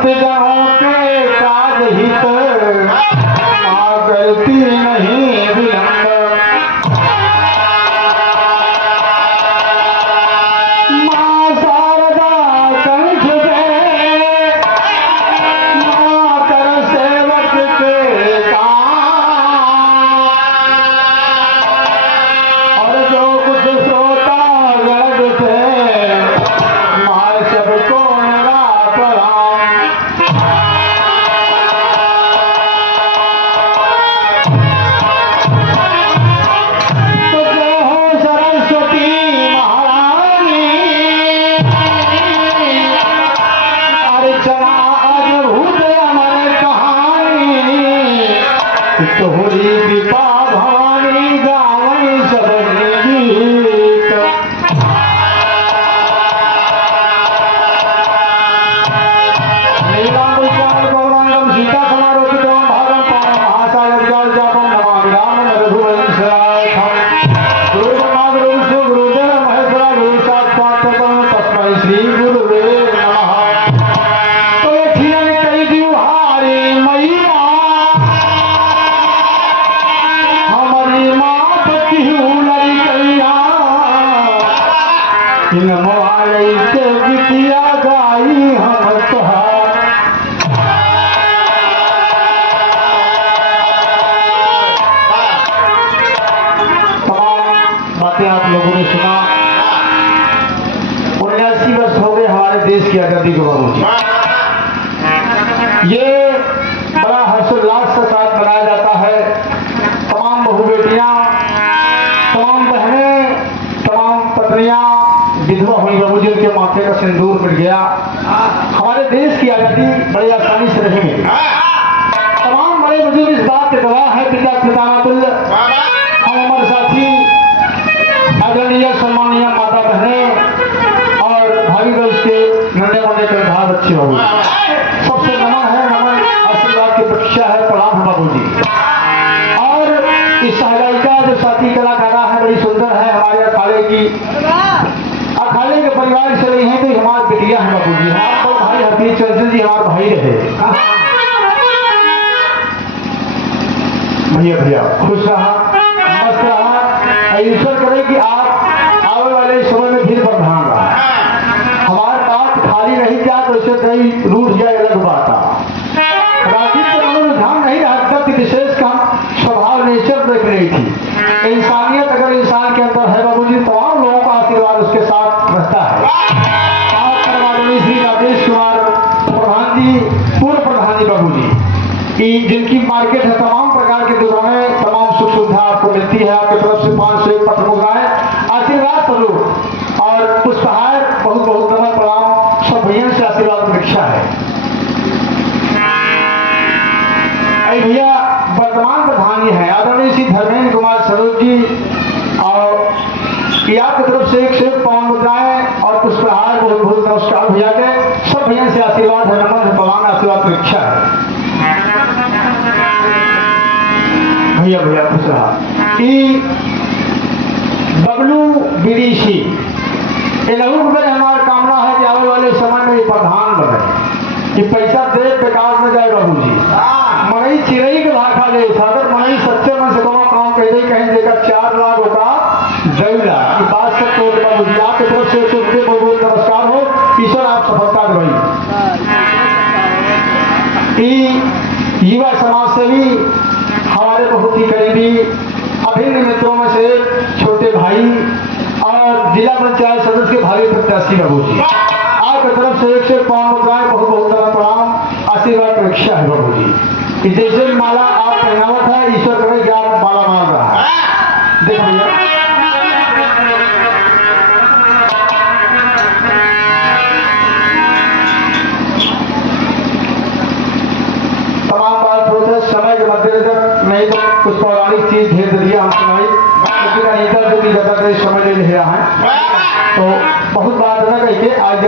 भक्त जनों के काज हित माँ करती नहीं विलंब। माँ शारदा कंठ से माँ कर सेवक के काम और जो कुछ सोता गर्द से माँ सबको मेरा प्रणाम। तो जय हो सरस्वती महारानी अर्चना अद्भुत अमर कहानी तोहरी कृपा भवानी गावई सब गीत। नीलाम विशाल गौरांगम सीता समारोपितम भागम पावम महासागर जल जापम नमामि राम रघुवंशनाथम। गुरुनाथ गुरु गुरुदेव महेश्वरा गुरु साक्षात् परम तस्मै श्री गुरुवे नमः। तो ये थियन कई दिवहारी मैया हमारी मात की लड़ी कैया इन मोहाई के गीतिया गाई हम तोहार। तमाम बातें आप लोगों ने सुना। 79 वर्ष हो गए हमारे देश की आजादी को बाबूजी। ये बड़ा हर्षोल्लास के साथ मनाया जाता है। तमाम बहू बेटियां, तमाम बहनें, तमाम पत्नियां विधवा हुई बाबूजी, उनके माथे का सिंदूर मिट गया। हमारे देश की आजादी बड़ी आसानी से रही है। तमाम बड़े बुजुर्ग इस बात के गवाह है। पिता पितानातुल्य हम हमारे साथी आदरणीय सम्मानीय माता बहनें और भाई बहन के नन्हे मुन्ने के भाव अच्छे हो। सबसे नमन है, नमन आशीर्वाद की प्रतीक्षा है, प्रणाम बाबूजी। और इस सहायिका जो साथी कलाकारा है बड़ी सुंदर है। हमारे अखाड़े की अखाड़े के परिवार से रही है तो हमारे बेटिया है बाबूजी। हमारे तो भाई हरदीप चंद्र जी हमारे भाई रहे। भैया भैया खुश रहा, मस्त रहा। ईश्वर करे कि आप आने वाले समय में फिर बढ़ाना हमारे बात खाली नहीं क्या तो इसे कहीं रूठ जाए अलग बात। राजीव के मन में ध्यान नहीं रखता कि विशेष का स्वभाव नेचर देख रही थी। इंसानियत अगर इंसान के अंदर है बाबूजी, तमाम लोगों का आशीर्वाद उसके साथ रहता है। श्री राजेश कुमार प्रधान जी, पूर्व प्रधान जी बाबूजी की जिनकी मार्केट है, तमाम प्रकार की दुकानें, तमाम सुख सुविधा आपको मिलती है। आपकी तरफ से 500 पत्र मुद्राएं आशीर्वाद स्वरूप और पुष्पहार बहुत बहुत नमन प्रणाम। सब भैया से आशीर्वाद परीक्षा है। भैया वर्तमान प्रधान जी है आदरणीय श्री धर्मेंद्र कुमार सरोज जी और आपकी तरफ से 101 पावन मुद्राएं और पुष्पहार बहुत बहुत नमस्कार भैया के। सब भैया से आशीर्वाद है, नमन है, प्रणाम आशीर्वाद परीक्षा है। भैया भैया खुश रहा कि बबलू विदेशी में हमारा कामना है कि आने वाले समय में प्रधान बने कि पैसा दे बेकार में जाए बाबूजी। मई चिड़ई के भाखा ले सागर मई सच्चे मन से दोनों काम कह दे कहीं देकर 4 लाख होगा जैला की बात सब तो बाबूजी आपकी तरफ से बहुत बहुत नमस्कार हो। ईश्वर आप सफलता दवाई। युवा समाज सेवी हमारे बहुत ही करीबी अभिन्न मित्रों में से छोटे भाई और जिला पंचायत सदस्य के भावी प्रत्याशी बाबूजी आपकी तरफ से 101 पावन मुद्राएं बहुत बहुत प्रणाम आशीर्वाद परीक्षा है बाबूजी। जैसे माला आप पहनावट है, ईश्वर करे कि आप माला माल रहा है। देख भैया तमाम बात होते हैं समय के मद्देनजर नहीं तो कुछ पौराणिक चीज भेज दिया हम सुनाई, लेकिन अनीता जो भी ज्यादा समय ले रहा है तो बहुत बात न कह के आज